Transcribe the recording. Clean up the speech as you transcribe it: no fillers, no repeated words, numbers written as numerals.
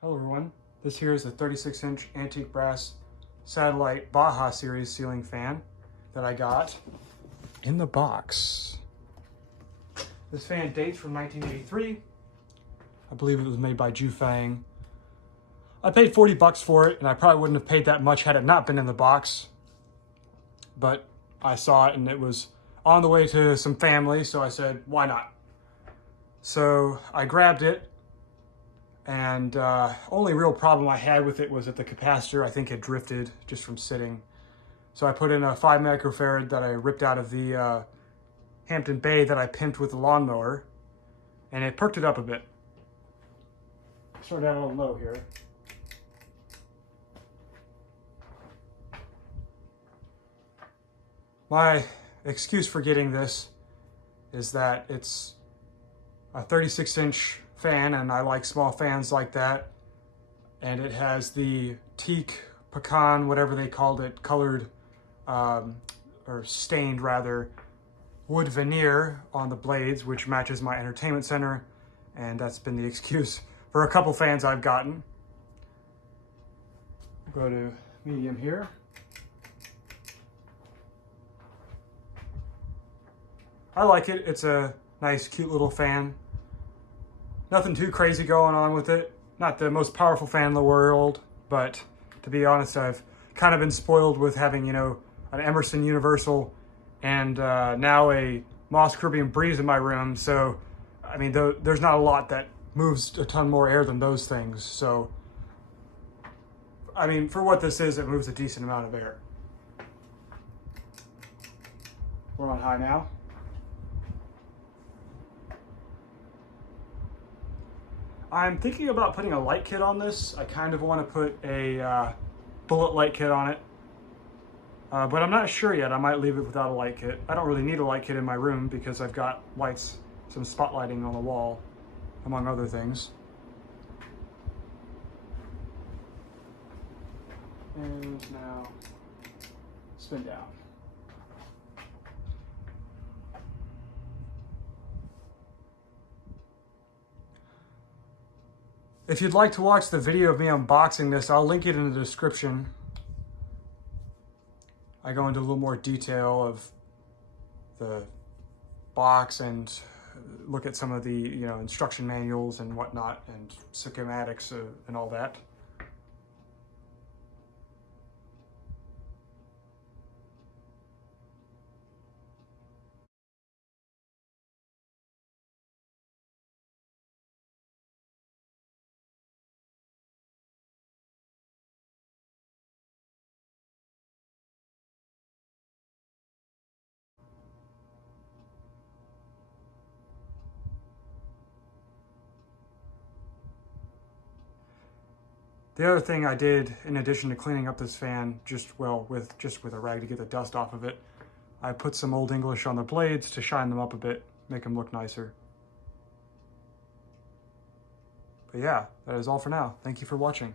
Hello everyone, this here is a 36-inch antique brass Satellite Baja Series ceiling fan that I got in the box. This fan dates from 1983. I believe it was made by Jufang. I paid 40 bucks for it, and I probably wouldn't have paid that much had it not been in the box. But I saw it and it was on the way to some family, so I said, why not? So I grabbed it. And only real problem I had with it was that the capacitor, I think, had drifted just from sitting. So I put in a 5 microfarad that I ripped out of the Hampton Bay that I pimped with the lawnmower, and it perked it up a bit. Start out a little low here. My excuse for getting this is that it's a 36-inch fan, and I like small fans like that. And it has the teak, pecan, whatever they called it, colored, or stained rather, wood veneer on the blades, which matches my entertainment center. And that's been the excuse for a couple fans I've gotten. Go to medium here. I like it. It's a nice, cute little fan. Nothing too crazy going on with it. Not the most powerful fan in the world, but to be honest, I've kind of been spoiled with having, you know, an Emerson Universal and now a Moss Caribbean Breeze in my room. So, I mean, there's not a lot that moves a ton more air than those things. So, I mean, for what this is, it moves a decent amount of air. We're on high now. I'm thinking about putting a light kit on this. I kind of want to put a bullet light kit on it, but I'm not sure yet. I might leave it without a light kit. I don't really need a light kit in my room because I've got lights, some spotlighting on the wall, among other things. And now spin down. If you'd like to watch the video of me unboxing this, I'll link it in the description. I go into a little more detail of the box and look at some of the, you know, instruction manuals and whatnot and schematics and all that. The other thing I did, in addition to cleaning up this fan, just with a rag to get the dust off of it, I put some Old English on the blades to shine them up a bit, make them look nicer. But yeah, that is all for now. Thank you for watching.